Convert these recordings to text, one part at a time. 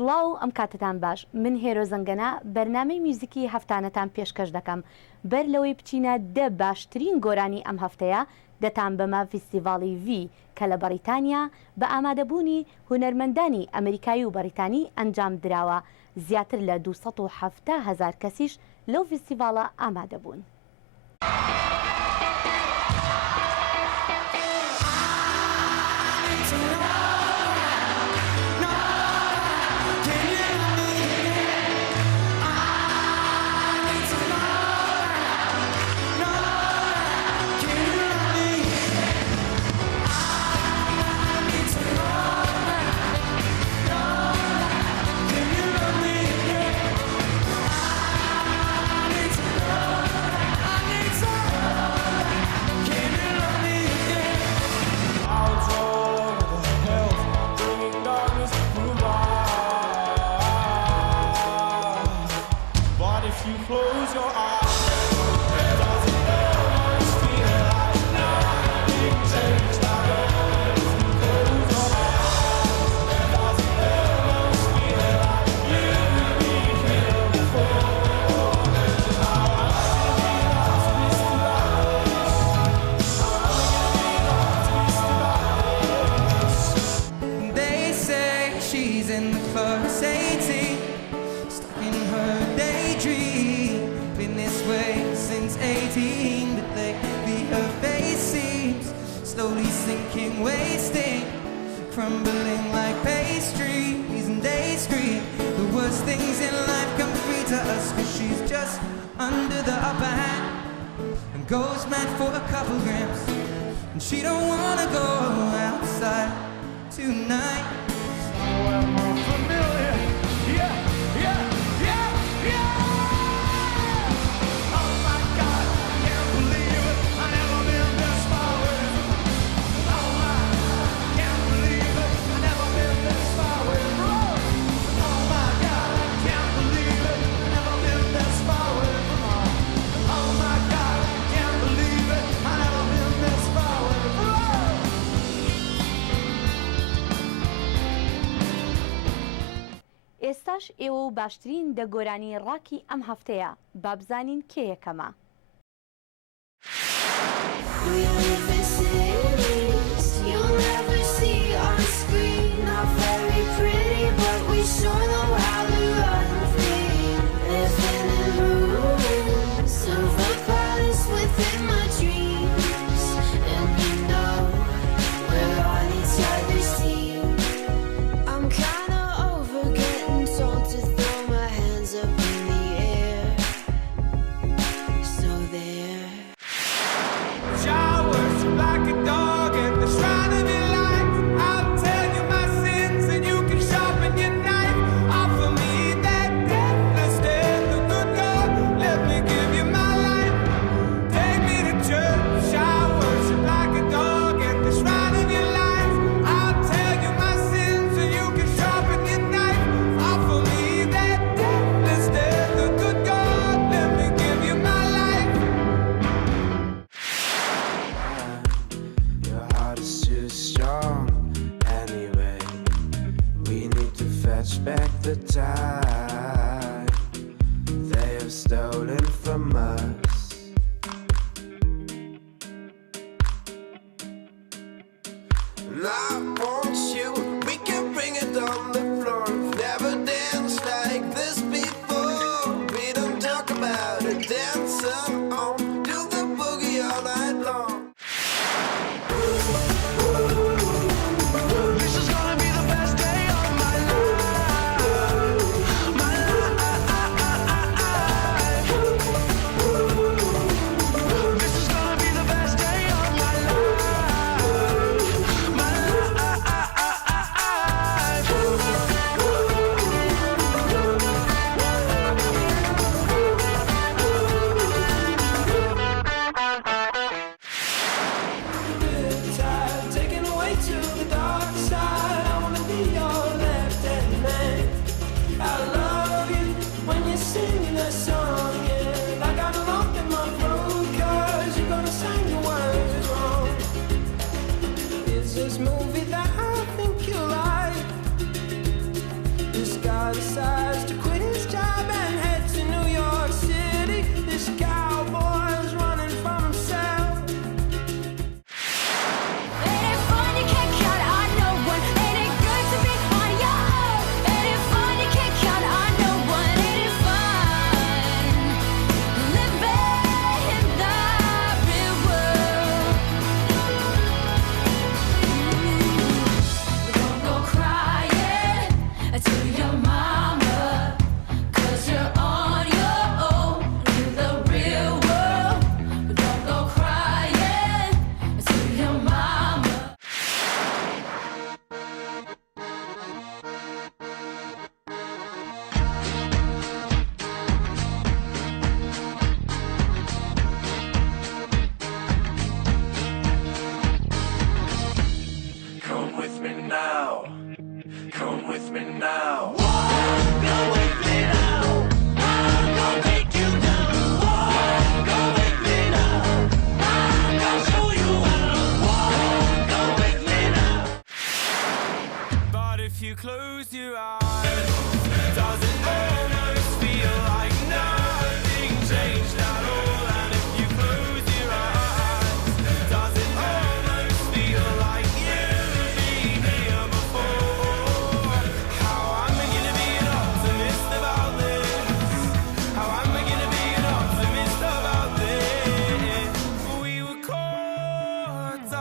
سڵاو ئەم کاتتان باش من هێرۆ زەنگەنە بەرنامەی میوزیکی هەفتانەتان پێشکەش دەکەم بەر لەوەی بچینە دە باشترین گۆرانی ئەم هەفتەیە دەتان بەمە فیستیڤاڵی ڤی کە لە بەریتانیا بە ئامادەبوونی هونەرمەندانی ئەمریکایی و بەریتانی ئەنجام دراوە زیاتر لە 270,000 کەسیش لەو فیستیڤاڵە ئامادەبوون. Crumbling like pastries, and they scream the worst things in life come free to us, cause she's just under the upper hand and goes mad for a couple grams, and she don't wanna go outside tonight. Oh, am I familiar? Yeah, yeah, yeah, yeah. Oh my God, I can't believe it, I never been this far away. Oh my, I can't believe it, I never been this far away. Oh my God, I can't believe it, I never been this far away from home. Oh my God, I can't believe it, I never been this far away. ئێستاش ئێوە و باشترین دەگۆرانی ڕاکی ئەم هەفتەیە با بزانین کێ یەکەمە. Back the time they have stolen from us. And I want you, we can bring it on the floor. Never danced like this before. We don't talk about it, dancing on, do the boogie all night long.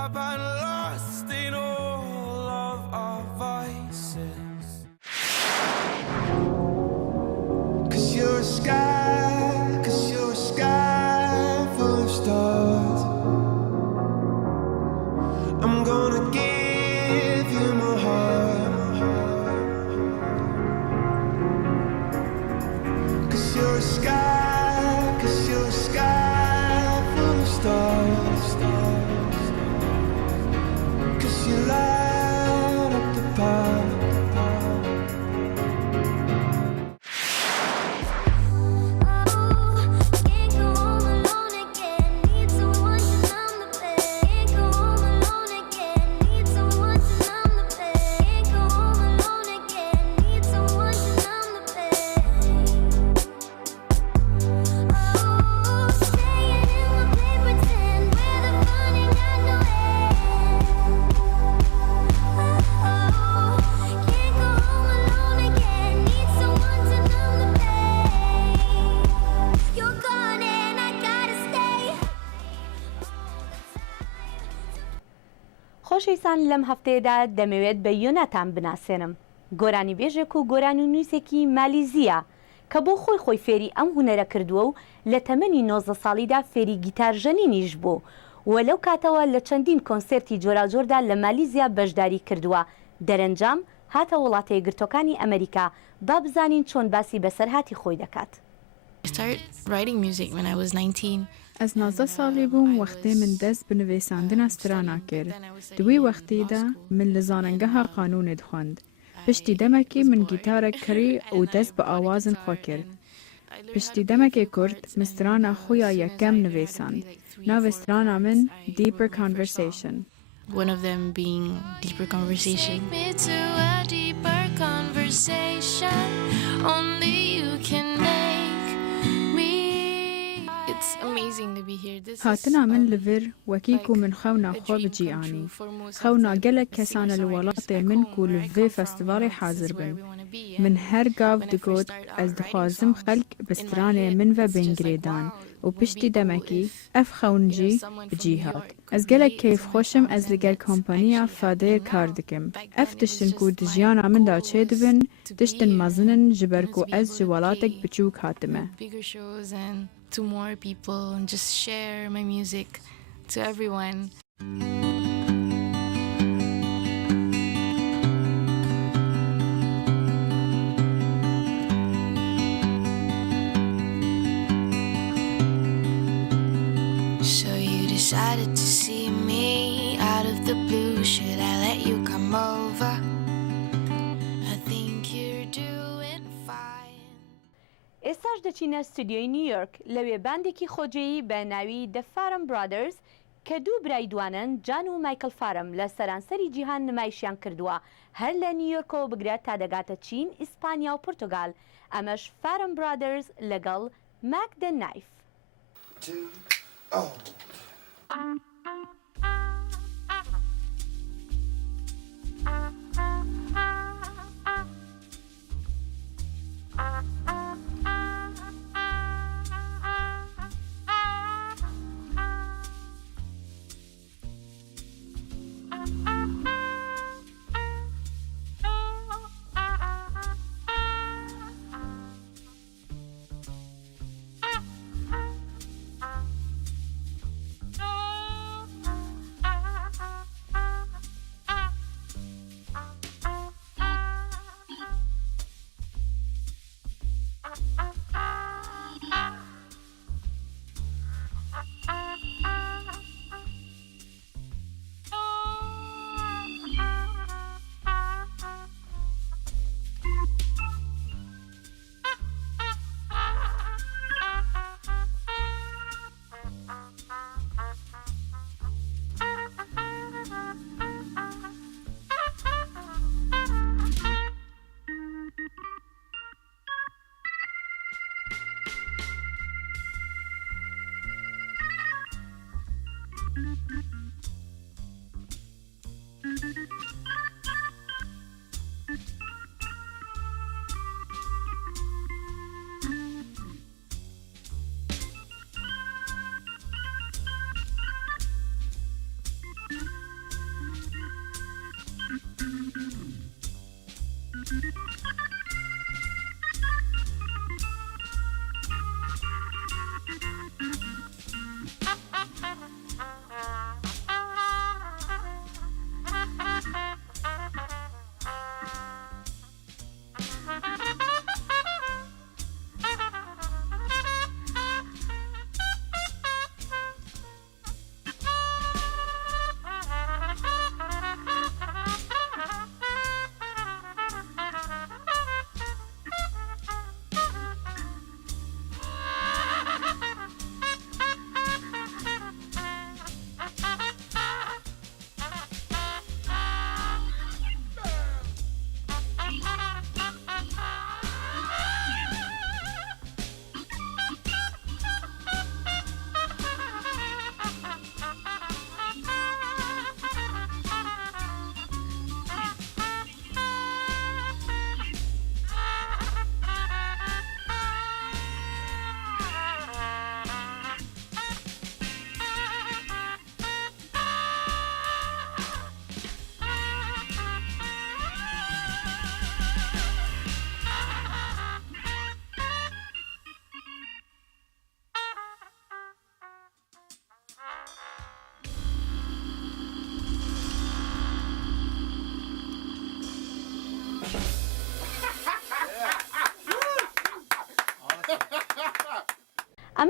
up and lost in all of our vices. 'Cause you're a sky full of stars. I'm gonna give you my heart. 'Cause you're a sky full of stars. 'Cause you light up the path. خۆشەویستان لەم هەفتەیەدا دەمەوێت بە یۆناتان بناسێنم گۆرانی بێژێک و گۆران و نووسێکی مالیزیە کە بۆ خۆی فێری ئەم هونەرە کردووە و لە تەمەنی 19 ساڵیدا فێری گیتارژەنینیش بوو و لەو کاتەوە لە چەندین کۆنسێرتی جۆراجۆردا لە مالیزیا بەشداری کردووە دەرەنجام هاتە وڵاتە یەکگرتووەکانی ئەمریکا با بزانین چۆن باسی بەسەرهاتی خۆی دەکات. Ez 19 salî bûm wextê min dest bi nivêsandina strana kir. Di wî wextî de min li zanengeha qanûnê dixwend. Piştî demekê min gîtarek kirî û dest bi awazin xwe kir. Piştî demekê Kurd min strana xwe ya yekem nivêsand. Navê strana min Deeper Conversation. One of them being deeper conversation. Take me to a deeper conversation. Only you can make me. It's amazing to be here. This هاتنا من li vir wekî ku min xewna xwe bicîyanî. Xewna gelek kesan li welatê min ku li vê festîvalê hazir bin. Min her gav digot ez dixwazim xelk bi stranê min ve bêngirêdan û piştî demekî ev xewn jî bicî hat. Ez gelek keyfxweşim ez li gel kompaniya Fadêr kar dikim. Ev tiştin ku di jiyana min da çê dibin, tiştin mezin ji ber ku ez ji welatek biçûk hatime. bigger shows and to more people and just share my music to everyone. So you decided to see me out of the blue. Should I let you come over? I think you're doing fine. ئێستاش دەچینە ستودیۆی نیویۆرک لەوێ باندێکی خۆجێیی بە ناوی دە فارم برادرز کە دوو برای دوانن جان و مایکل فارم لە سەرانسەری جیهان نمایشیان کردووە هەر لە نیویۆرکەوە بگرێت تا دەگاتە چین، ئیسپانیا و پورتوگال. ئەمەش فارم برادرز لەگەڵ ماک دە نایف.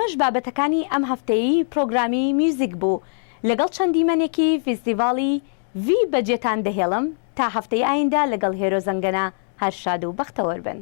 ئەمەش بابەتەکانی ئەم هەفتەیی پرۆگرامی میوزیک بوو لەگەڵ چەندیمەنێکی فیستیڤاڵی وی بەجێتان دەهێڵم تا هەفتەی ئایندا لەگەڵ هێرۆ زەنگەنە هەر شاد و بەختەوەربن.